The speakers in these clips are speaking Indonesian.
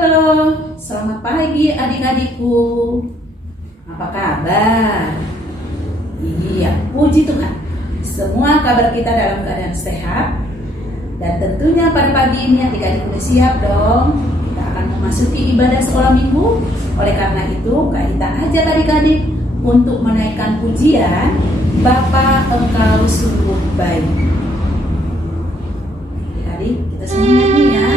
Halo, selamat pagi adik-adikku. Apa kabar? Iya, puji Tuhan. Semua kabar kita dalam keadaan sehat. Dan tentunya pada pagi ini adik-adik udah siap dong. Kita akan memasuki ibadah sekolah minggu. Oleh karena itu, Kak Ita ajak adik-adik untuk menaikkan pujian Bapa Engkau sungguh baik. Adik-adik, kita semua nyanyi ya.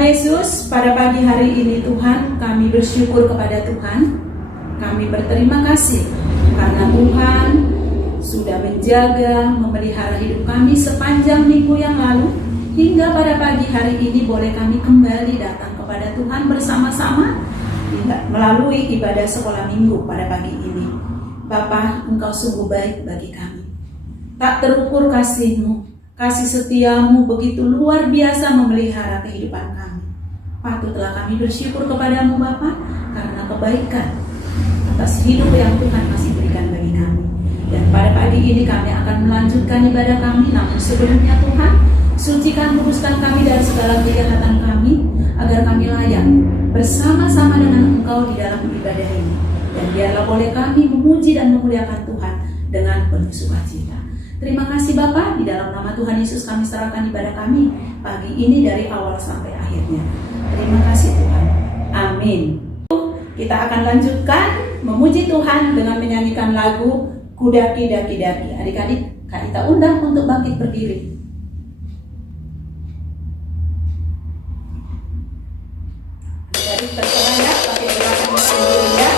Tuhan Yesus, pada pagi hari ini Tuhan, kami bersyukur kepada Tuhan. Kami berterima kasih karena Tuhan sudah menjaga, memelihara hidup kami sepanjang minggu yang lalu, hingga pada pagi hari ini boleh kami kembali datang kepada Tuhan bersama-sama melalui ibadah sekolah minggu pada pagi ini. Bapa, Engkau sungguh baik bagi kami. Tak terukur kasih-Mu, kasih setiamu begitu luar biasa memelihara kehidupan kami. Patutlah kami bersyukur kepadamu Bapa, karena kebaikan atas hidup yang Tuhan masih berikan bagi kami. Dan pada pagi ini kami akan melanjutkan ibadah kami, namun sebelumnya Tuhan, sucikan kuduskan kami dari segala kejahatan kami, agar kami layak bersama-sama dengan Engkau di dalam ibadah ini. Dan biarlah boleh kami memuji dan memuliakan Tuhan dengan penuh sukacita. Terima kasih Bapa, di dalam nama Tuhan Yesus kami serahkan ibadah kami pagi ini dari awal sampai akhirnya. Terima kasih Tuhan. Amin. Kita akan lanjutkan memuji Tuhan dengan menyanyikan lagu Kudaki Daki Daki. Adik-adik, Kak Ita undang untuk bangkit berdiri. Adik-adik terserah ya, pakai gerakan sendiri ya.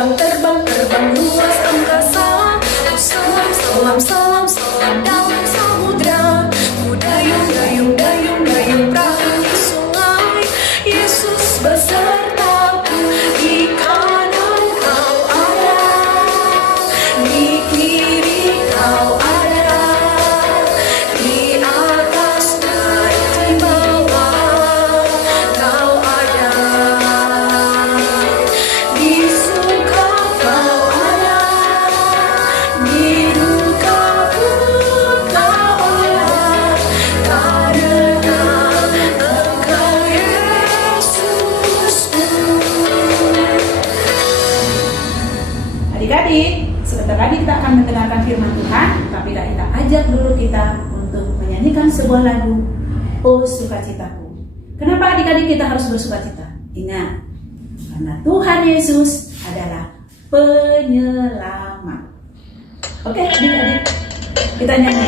Terbang luas angkasa. Salam dalam samudra. Ku dayung perahu di sungai. Yesus besertaku. Di kanan kau ada, di kiri kau ada, di atas dan di bawah kau ada. Di suka kau ada, di duka pun kau ada, karena Engkau Yesusku. Adik-adik, sebentar lagi kita akan mendengarkan firman Tuhan, tapi kita ajak dulu kita untuk menyanyikan sebuah lagu, Oh Sukacitaku. Kenapa adik-adik kita harus bersukacita? Ingat, karena Tuhan Yesus adalah penyelamat. Oke adik-adik, kita nyanyi.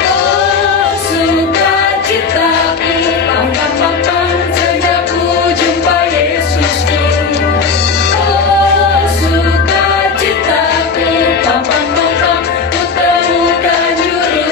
Oh sukacitaku, sejak ku jumpa Yesusku. Oh sukacitaku, ku temukan Juru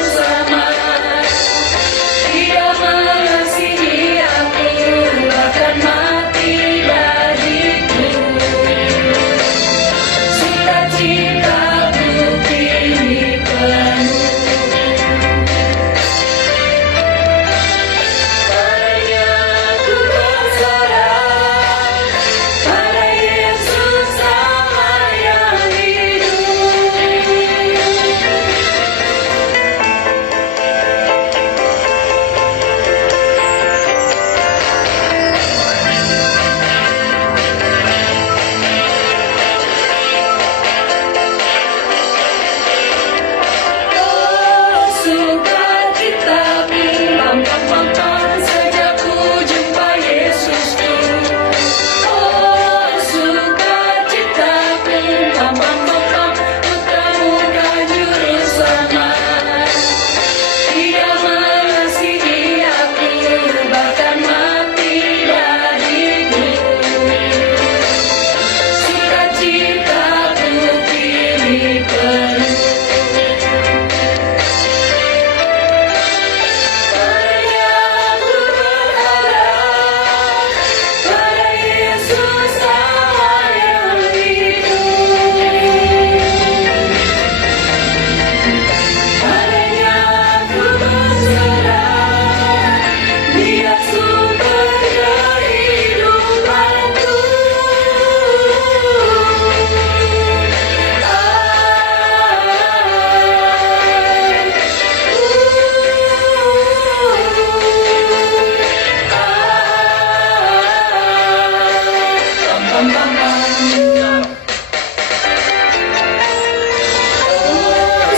Oh,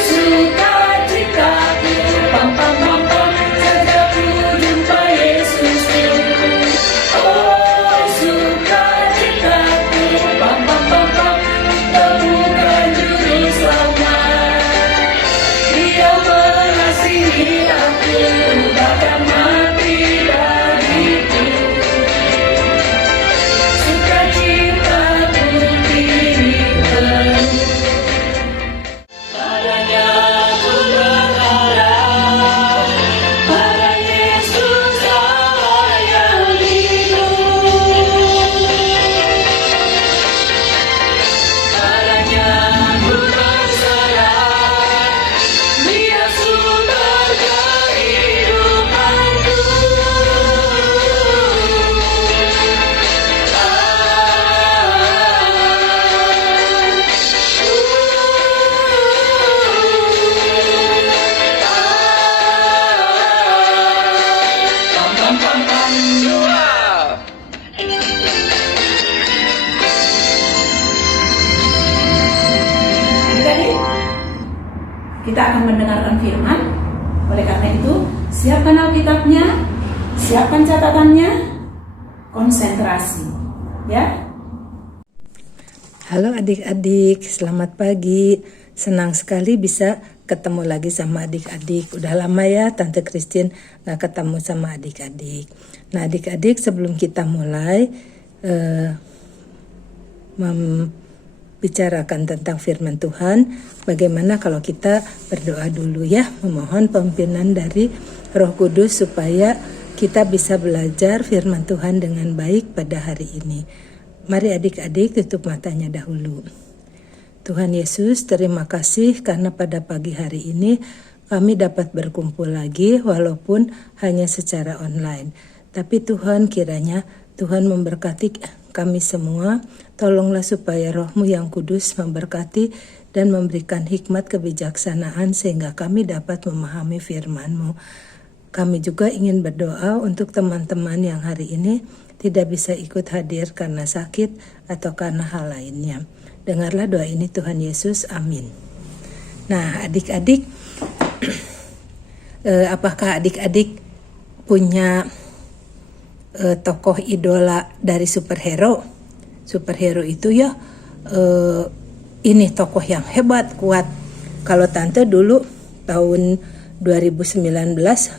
sukacitaku, pam pam pam pam, sejak ku jumpa Yesusku. Oh, sukacitaku, pam pam pam pam, temukan juru selamat. Dia mengasihi aku, bahkan mati bagiku. Sukacitaku kini penuh. Padanya aku berharap, pada Yesus Allah yang hidup. Padanya aku berserah, Dia sumber kehidupanku. Pam pam pam pam. Adik-adik, kita akan mendengarkan firman. Oleh karena itu, siapkan Alkitabnya, siapkan catatannya, konsentrasi. Ya. Halo adik-adik, selamat pagi. Senang sekali bisa ketemu lagi sama adik-adik. Udah lama ya Tante Christine gak ketemu sama adik-adik. Nah adik-adik, sebelum kita mulai membicarakan tentang firman Tuhan, bagaimana kalau kita berdoa dulu ya, memohon pimpinan dari Roh Kudus supaya kita bisa belajar firman Tuhan dengan baik pada hari ini. Mari adik-adik tutup matanya dahulu. Tuhan Yesus, terima kasih karena pada pagi hari ini kami dapat berkumpul lagi walaupun hanya secara online. Tapi Tuhan, kiranya Tuhan memberkati kami semua. Tolonglah supaya Roh-Mu yang kudus memberkati dan memberikan hikmat kebijaksanaan sehingga kami dapat memahami firman-Mu. Kami juga ingin berdoa untuk teman-teman yang hari ini tidak bisa ikut hadir karena sakit atau karena hal lainnya. Dengarlah doa ini Tuhan Yesus, amin. Nah adik-adik, apakah adik-adik punya tokoh idola dari superhero? Superhero itu ya ini tokoh yang hebat, kuat. Kalau Tante dulu tahun 2019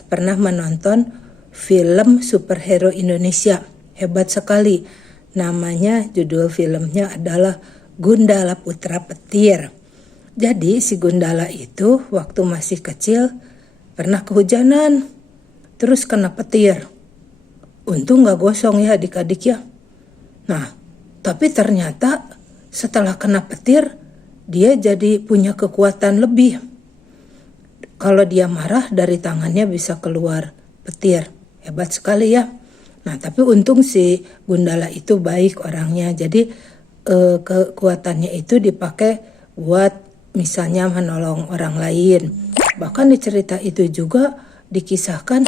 pernah menonton film superhero Indonesia, hebat sekali. Namanya, judul filmnya adalah Gundala Putra Petir. Jadi si Gundala itu waktu masih kecil pernah kehujanan, terus kena petir. Untung gak gosong ya adik-adik ya. Nah, tapi ternyata setelah kena petir, dia jadi punya kekuatan lebih. Kalau dia marah, dari tangannya bisa keluar petir. Hebat sekali ya. Nah, tapi untung si Gundala itu baik orangnya. Jadi kekuatannya itu dipakai buat misalnya menolong orang lain. Bahkan di cerita itu juga dikisahkan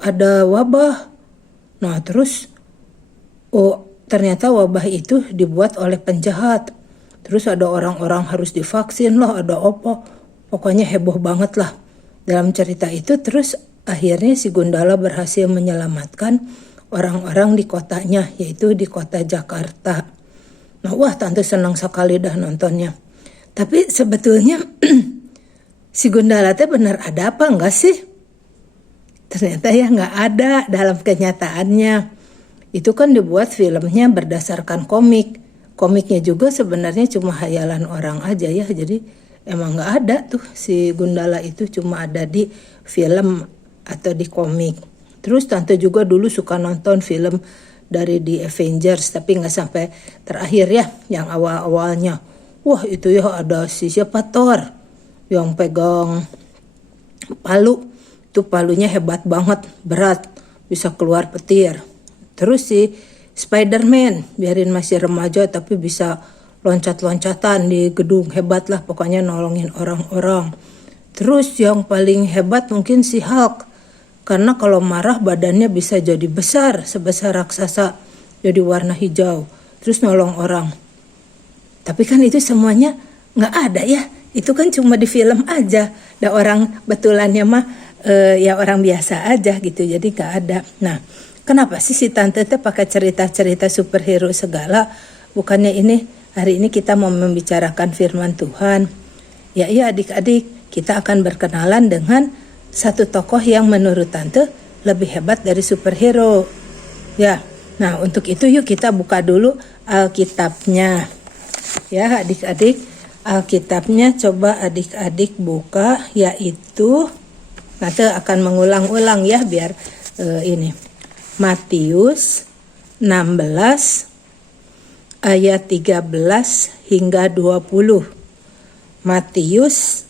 ada wabah. Nah, terus ternyata wabah itu dibuat oleh penjahat. Terus ada orang-orang harus divaksin lah, ada apa. Pokoknya heboh banget lah dalam cerita itu. Terus akhirnya si Gundala berhasil menyelamatkan orang-orang di kotanya, yaitu di kota Jakarta. Nah, wah Tante senang sekali dah nontonnya. Tapi sebetulnya si Gundala teh benar ada apa enggak sih? Ternyata ya enggak ada dalam kenyataannya. Itu kan dibuat filmnya berdasarkan komik. Komiknya juga sebenarnya cuma hayalan orang aja ya. Jadi emang enggak ada tuh si Gundala itu, cuma ada di film atau di komik. Terus Tante juga dulu suka nonton film dari The Avengers, tapi nggak sampai terakhir ya, yang awal-awalnya. Wah itu ya ada si siapa, Thor yang pegang palu. Itu palunya hebat banget, berat, bisa keluar petir. Terus si Spider-Man, biarin masih remaja tapi bisa loncat-loncatan di gedung, hebat lah pokoknya nolongin orang-orang. Terus yang paling hebat mungkin si Hulk, karena kalau marah badannya bisa jadi besar, sebesar raksasa, jadi warna hijau. terus nolong orang. Tapi kan itu semuanya nggak ada ya. Itu kan cuma di film aja. Dan orang betulannya mah ya orang biasa aja gitu. Jadi nggak ada. Nah, kenapa sih si tante teh pakai cerita-cerita superhero segala? Bukannya ini hari ini kita mau membicarakan firman Tuhan. Ya iya adik-adik, kita akan berkenalan dengan satu tokoh yang menurut tante lebih hebat dari superhero. Ya, nah untuk itu yuk kita buka dulu Alkitabnya. Ya adik-adik, Alkitabnya coba adik-adik buka, yaitu nanti akan mengulang-ulang ya biar ini. Matius 16 ayat 13 hingga 20. Matius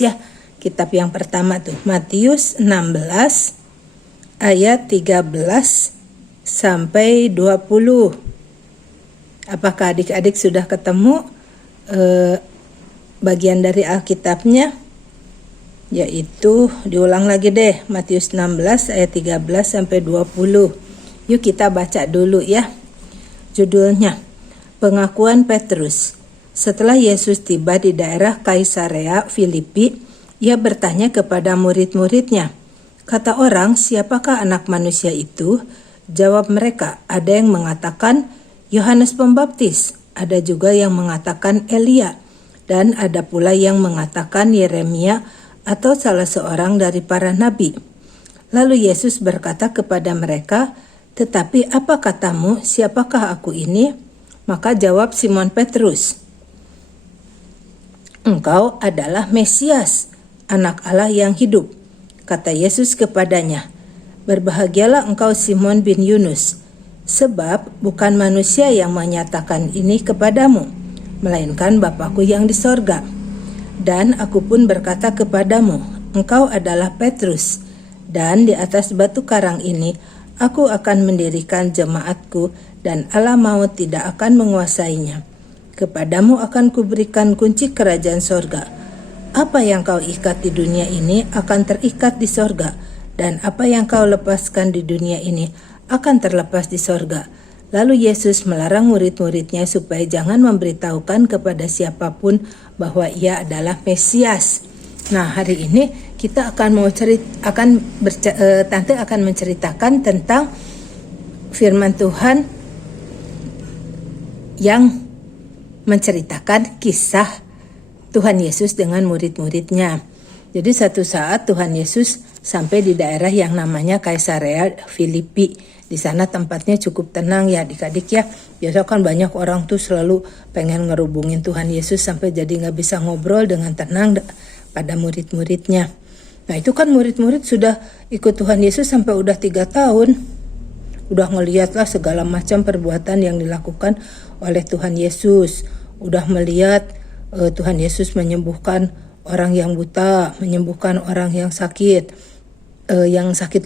ya, kitab yang pertama tuh. Matius 16 ayat 13 sampai 20. Apakah adik-adik sudah ketemu bagian dari Alkitabnya? Yaitu diulang lagi deh, Matius 16 ayat 13 sampai 20. Yuk kita baca dulu ya. Judulnya, Pengakuan Petrus. Setelah Yesus tiba di daerah Kaisarea Filipi, ia bertanya kepada murid-muridnya, "Kata orang, siapakah anak manusia itu?" Jawab mereka, "Ada yang mengatakan Yohanes Pembaptis, ada juga yang mengatakan Elia, dan ada pula yang mengatakan Yeremia atau salah seorang dari para nabi." Lalu Yesus berkata kepada mereka, "Tetapi apa katamu, siapakah aku ini?" Maka jawab Simon Petrus, "Engkau adalah Mesias, Anak Allah yang hidup." Kata Yesus kepadanya, "Berbahagialah engkau Simon bin Yunus, sebab bukan manusia yang menyatakan ini kepadamu, melainkan Bapa-Ku yang di sorga. Dan aku pun berkata kepadamu, engkau adalah Petrus, dan di atas batu karang ini aku akan mendirikan jemaatku, dan alam maut tidak akan menguasainya. Kepadamu akan kuberikan kunci kerajaan sorga. Apa yang kau ikat di dunia ini akan terikat di sorga, dan apa yang kau lepaskan di dunia ini akan terlepas di sorga." Lalu Yesus melarang murid-muridnya supaya jangan memberitahukan kepada siapapun bahwa ia adalah Mesias. Nah, hari ini kita Tante akan menceritakan tentang firman Tuhan yang menceritakan kisah Tuhan Yesus dengan murid-muridnya. Jadi satu saat Tuhan Yesus sampai di daerah yang namanya Kaisarea Filipi. Di sana tempatnya cukup tenang ya adik-adik ya. Biasa kan banyak orang tuh selalu pengen ngerubungin Tuhan Yesus sampai jadi gak bisa ngobrol dengan tenang pada murid-muridnya. Nah itu kan murid-murid sudah ikut Tuhan Yesus sampai udah 3 tahun. Udah ngeliat lah segala macam perbuatan yang dilakukan oleh Tuhan Yesus. Udah melihat Tuhan Yesus menyembuhkan orang yang buta, menyembuhkan orang yang sakit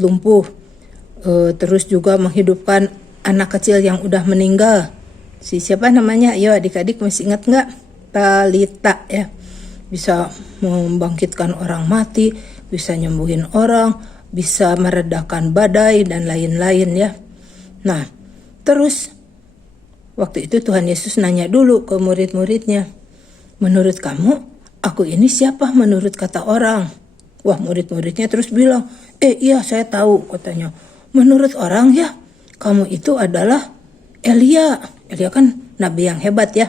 lumpuh, terus juga menghidupkan anak kecil yang udah meninggal. Siapa namanya? Ayo adik-adik masih ingat nggak? Talita ya. Bisa membangkitkan orang mati, bisa nyembuhin orang, bisa meredakan badai dan lain-lain ya. Nah, terus waktu itu Tuhan Yesus nanya dulu ke murid-muridnya, "Menurut kamu, aku ini siapa menurut kata orang?" Wah, murid-muridnya terus bilang, "Iya saya tahu," katanya. "Menurut orang ya, kamu itu adalah Elia." Elia kan nabi yang hebat ya.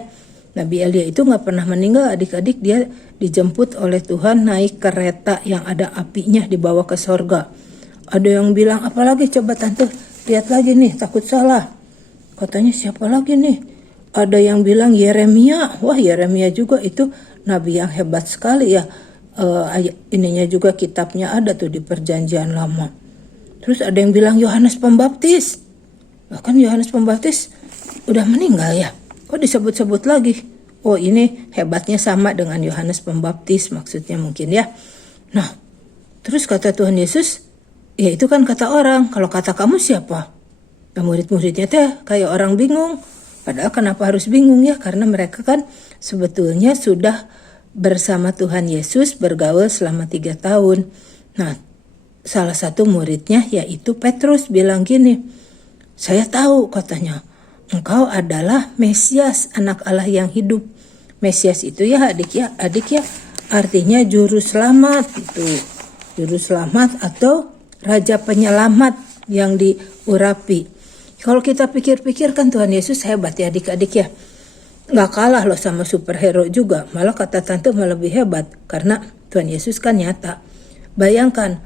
Nabi Elia itu gak pernah meninggal adik-adik. Dia dijemput oleh Tuhan naik kereta yang ada apinya dibawa ke sorga. Ada yang bilang, "Apalagi coba tante, lihat lagi nih, takut salah." Katanya siapa lagi nih? Ada yang bilang Yeremia. Wah, Yeremia juga itu nabi yang hebat sekali ya. Ininya juga kitabnya ada tuh di Perjanjian Lama. Terus ada yang bilang Yohanes Pembaptis. Bahkan Yohanes Pembaptis udah meninggal ya. Kok disebut-sebut lagi? Oh, ini hebatnya sama dengan Yohanes Pembaptis maksudnya mungkin ya. Nah, terus kata Tuhan Yesus, ya itu kan kata orang. Kalau kata kamu siapa? Nah, murid-muridnya teh kayak orang bingung. Padahal kenapa harus bingung ya? Karena mereka kan sebetulnya sudah bersama Tuhan Yesus bergaul selama 3 tahun. Nah, salah satu muridnya yaitu Petrus bilang gini, "Saya tahu," katanya, engkau adalah Mesias, anak Allah yang hidup. Mesias itu ya adik ya, artinya juru selamat itu. Juru selamat atau raja penyelamat yang diurapi. Kalau kita pikir-pikir kan Tuhan Yesus hebat ya adik-adik ya. Nggak kalah loh sama superhero juga. Malah kata tante malah lebih hebat. Karena Tuhan Yesus kan nyata. Bayangkan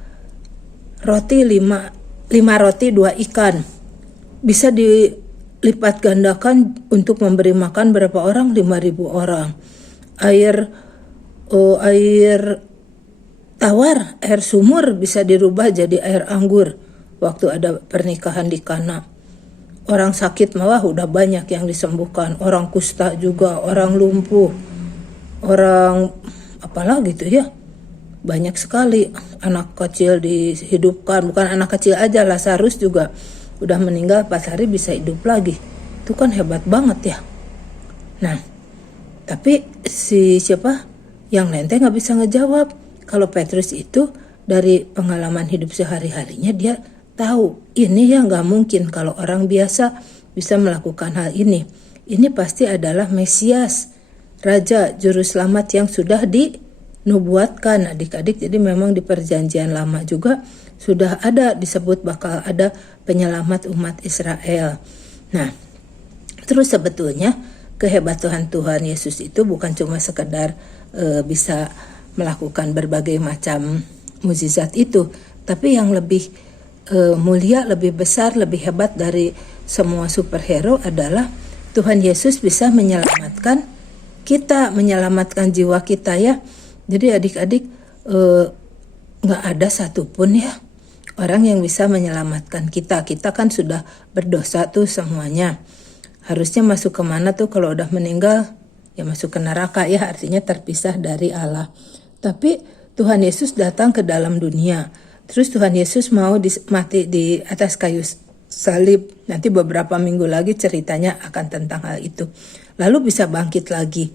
roti 5 roti 2 ikan. Bisa dilipat gandakan untuk memberi makan berapa orang? 5.000 orang. Air tawar, air sumur bisa dirubah jadi air anggur. Waktu ada pernikahan di Kana. Orang sakit malah udah banyak yang disembuhkan. Orang kusta juga, orang lumpuh, orang apalah gitu ya. Banyak sekali anak kecil dihidupkan. Bukan anak kecil aja, Lazarus juga udah meninggal 4 hari bisa hidup lagi. Itu kan hebat banget ya. Nah, tapi siapa yang lain teh nggak bisa ngejawab. Kalau Petrus itu dari pengalaman hidup sehari-harinya dia tahu ini ya nggak mungkin kalau orang biasa bisa melakukan hal ini. Ini pasti adalah Mesias, Raja Juru Selamat yang sudah dinubuatkan adik-adik. Jadi memang di perjanjian lama juga sudah ada disebut bakal ada penyelamat umat Israel. Nah, terus sebetulnya kehebatan Tuhan Yesus itu bukan cuma sekedar bisa melakukan berbagai macam mukjizat itu, tapi yang lebih mulia, lebih besar, lebih hebat dari semua superhero adalah Tuhan Yesus bisa menyelamatkan kita, menyelamatkan jiwa kita ya. Jadi adik-adik gak ada satupun ya orang yang bisa menyelamatkan kita. Kita kan sudah berdosa tuh semuanya. Harusnya masuk kemana tuh kalau udah meninggal? Ya masuk ke neraka ya, artinya terpisah dari Allah. Tapi Tuhan Yesus datang ke dalam dunia. Terus Tuhan Yesus mau mati di atas kayu salib. Nanti beberapa minggu lagi ceritanya akan tentang hal itu. Lalu bisa bangkit lagi.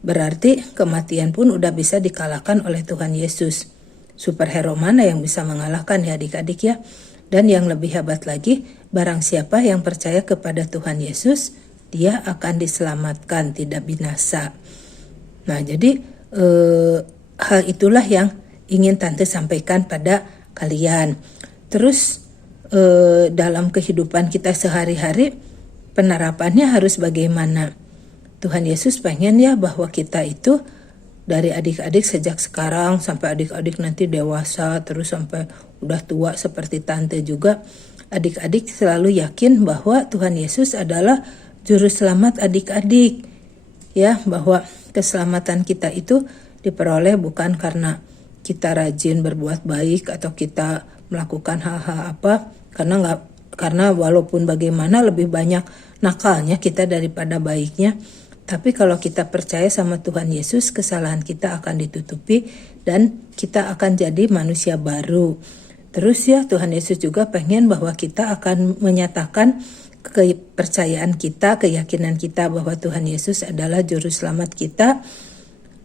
Berarti kematian pun udah bisa dikalahkan oleh Tuhan Yesus. Superhero mana yang bisa mengalahkan ya adik-adik ya. Dan yang lebih hebat lagi, barang siapa yang percaya kepada Tuhan Yesus, dia akan diselamatkan, tidak binasa. Nah jadi hal itulah yang ingin tante sampaikan pada kalian. Terus dalam kehidupan kita sehari-hari penerapannya harus bagaimana? Tuhan Yesus pengen ya bahwa kita itu dari adik-adik sejak sekarang sampai adik-adik nanti dewasa terus sampai udah tua seperti tante juga, adik-adik selalu yakin bahwa Tuhan Yesus adalah juru selamat adik-adik ya, bahwa keselamatan kita itu diperoleh bukan karena kita rajin berbuat baik atau kita melakukan hal-hal apa, karena walaupun bagaimana lebih banyak nakalnya kita daripada baiknya. Tapi kalau kita percaya sama Tuhan Yesus, kesalahan kita akan ditutupi dan kita akan jadi manusia baru. Terus ya Tuhan Yesus juga pengen bahwa kita akan menyatakan kepercayaan kita, keyakinan kita bahwa Tuhan Yesus adalah juru selamat kita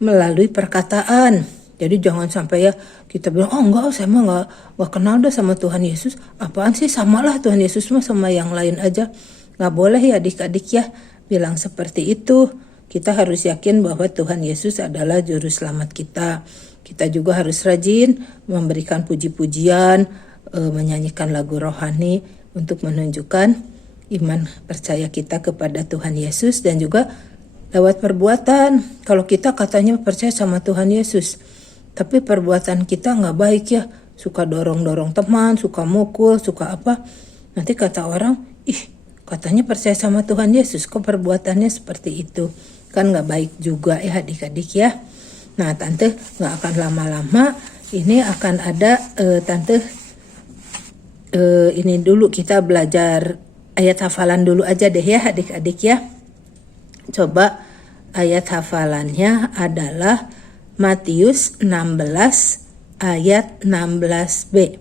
melalui perkataan. Jadi jangan sampai ya kita bilang, oh enggak, saya mah enggak kenal dah sama Tuhan Yesus. Apaan sih, samalah Tuhan Yesus mah sama yang lain aja. Nggak boleh ya adik-adik ya bilang seperti itu. Kita harus yakin bahwa Tuhan Yesus adalah juru selamat kita. Kita juga harus rajin memberikan puji-pujian, menyanyikan lagu rohani untuk menunjukkan iman percaya kita kepada Tuhan Yesus. Dan juga lewat perbuatan. Kalau kita katanya percaya sama Tuhan Yesus, tapi perbuatan kita nggak baik ya, suka dorong-dorong teman, suka mukul, suka apa, nanti kata orang, ih katanya percaya sama Tuhan Yesus, kok perbuatannya seperti itu, kan nggak baik juga ya adik-adik ya. Nah tante nggak akan lama-lama, ini akan ada tante ini dulu kita belajar ayat hafalan dulu aja deh ya adik-adik ya. Coba ayat hafalannya adalah Matius 16 ayat 16b.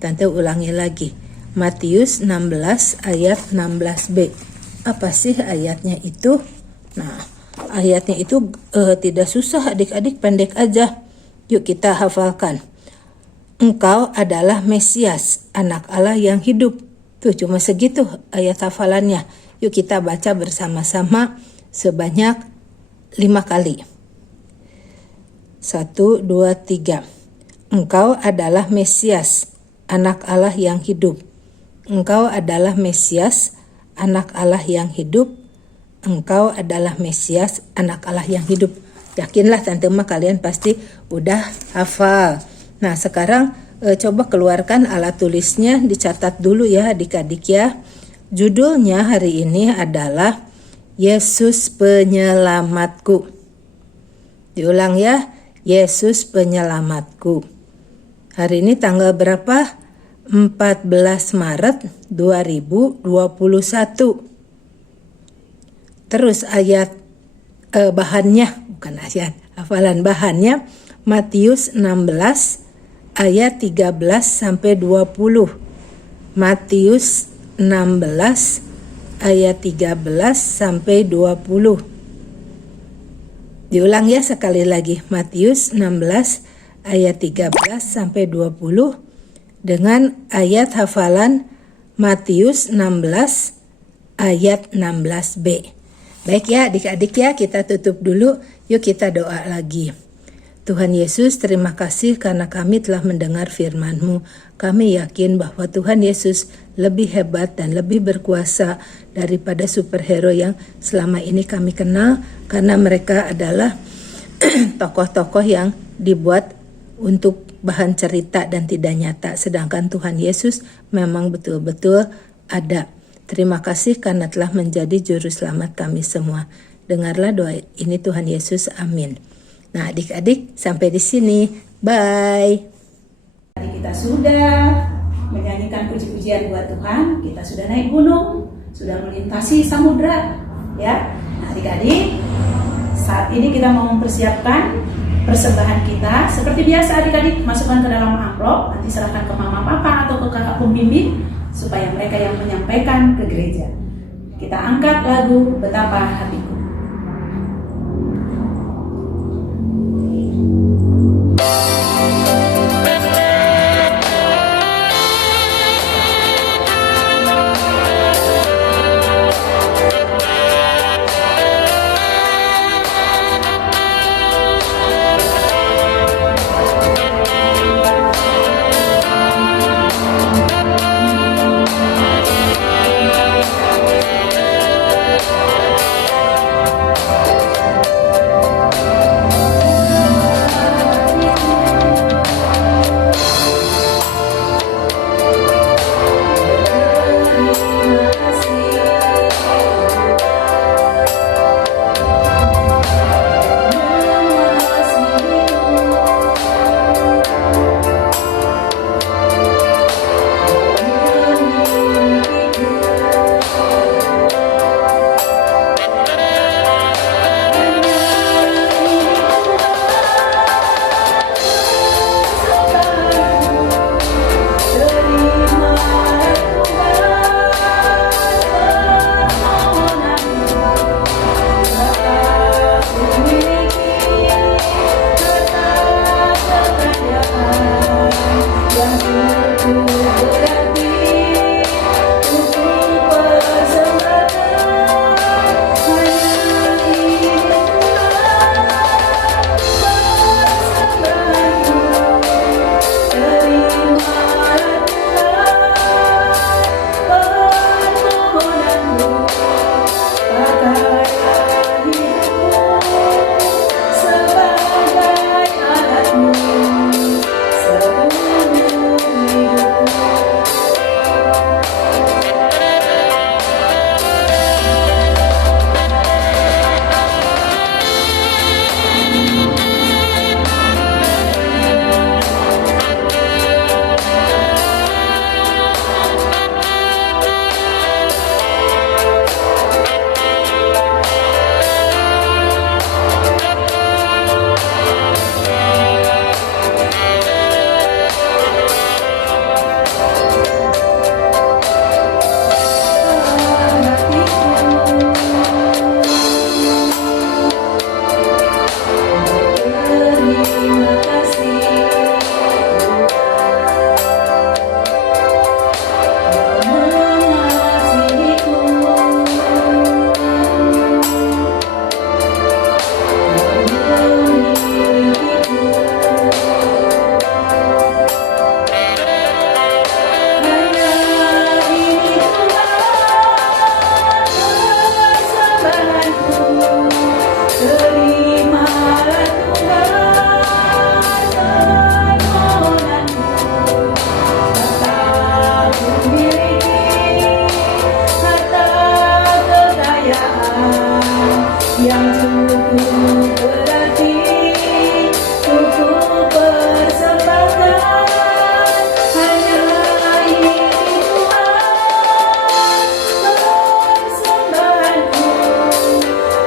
Tante ulangi lagi. Matius 16 ayat 16b. Apa sih ayatnya itu? Nah, ayatnya itu tidak susah adik-adik, pendek aja. Yuk kita hafalkan. Engkau adalah Mesias, anak Allah yang hidup. Tuh cuma segitu ayat hafalannya. Yuk kita baca bersama-sama sebanyak 5 kali. 1, 2, 3. Engkau adalah Mesias, anak Allah yang hidup. Engkau adalah Mesias, anak Allah yang hidup. Engkau adalah Mesias, anak Allah yang hidup. Yakinlah Tante Ma kalian pasti udah hafal. Nah sekarang coba keluarkan alat tulisnya, dicatat dulu ya adik-adik ya. Judulnya hari ini adalah Yesus Penyelamatku. Diulang ya, Yesus Penyelamatku. Hari ini tanggal berapa? 14 Maret 2021. Terus ayat bahannya, bukan ayat, hafalan bahannya Matius 16 ayat 13 sampai 20. Matius 16 ayat 13 sampai 20. Diulang ya sekali lagi, Matius 16 ayat 13 sampai 20 dengan ayat hafalan Matius 16 ayat 16b. Baik ya adik-adik ya, kita tutup dulu. Yuk kita doa lagi. Tuhan Yesus, terima kasih karena kami telah mendengar firman-Mu. Kami yakin bahwa Tuhan Yesus lebih hebat dan lebih berkuasa daripada superhero yang selama ini kami kenal, karena mereka adalah tokoh-tokoh yang dibuat untuk bahan cerita dan tidak nyata. Sedangkan Tuhan Yesus memang betul-betul ada. Terima kasih karena telah menjadi juru selamat kami semua. Dengarlah doa ini Tuhan Yesus, amin. Nah adik-adik sampai di sini, bye. Tadi kita sudah menyanyikan puji-pujian buat Tuhan, kita sudah naik gunung, sudah melintasi samudra, ya. Nah adik-adik, saat ini kita mau mempersiapkan persembahan kita. Seperti biasa adik-adik, masukkan ke dalam amplop, nanti serahkan ke mama papa atau ke kakak pembimbing, supaya mereka yang menyampaikan ke gereja. Kita angkat lagu Betapa Hatiku.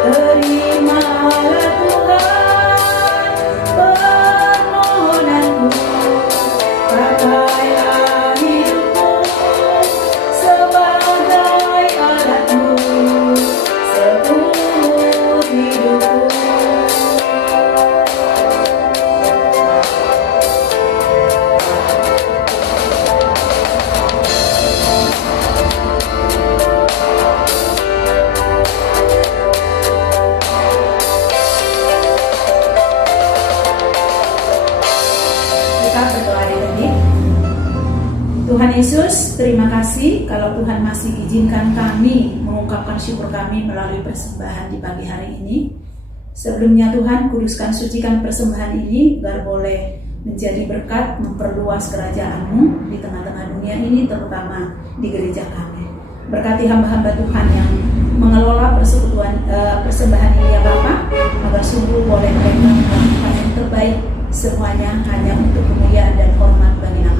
Terimalah Tuhan permohonanku, pakailah hidupku sebagai alatmu, seumur hidupku. Kita berdoa ini. Tuhan Yesus, terima kasih kalau Tuhan masih izinkan kami mengungkapkan syukur kami melalui persembahan di pagi hari ini. Sebelumnya Tuhan, kuduskan, sucikan persembahan ini agar boleh menjadi berkat, memperluas kerajaan-Mu di tengah-tengah dunia ini, terutama di gereja kami. Berkati hamba-hamba Tuhan yang mengelola persekutuan persembahan ini ya Bapa, agar sungguh boleh mereka melakukan yang terbaik, semuanya hanya untuk kemuliaan dan hormat bagi nama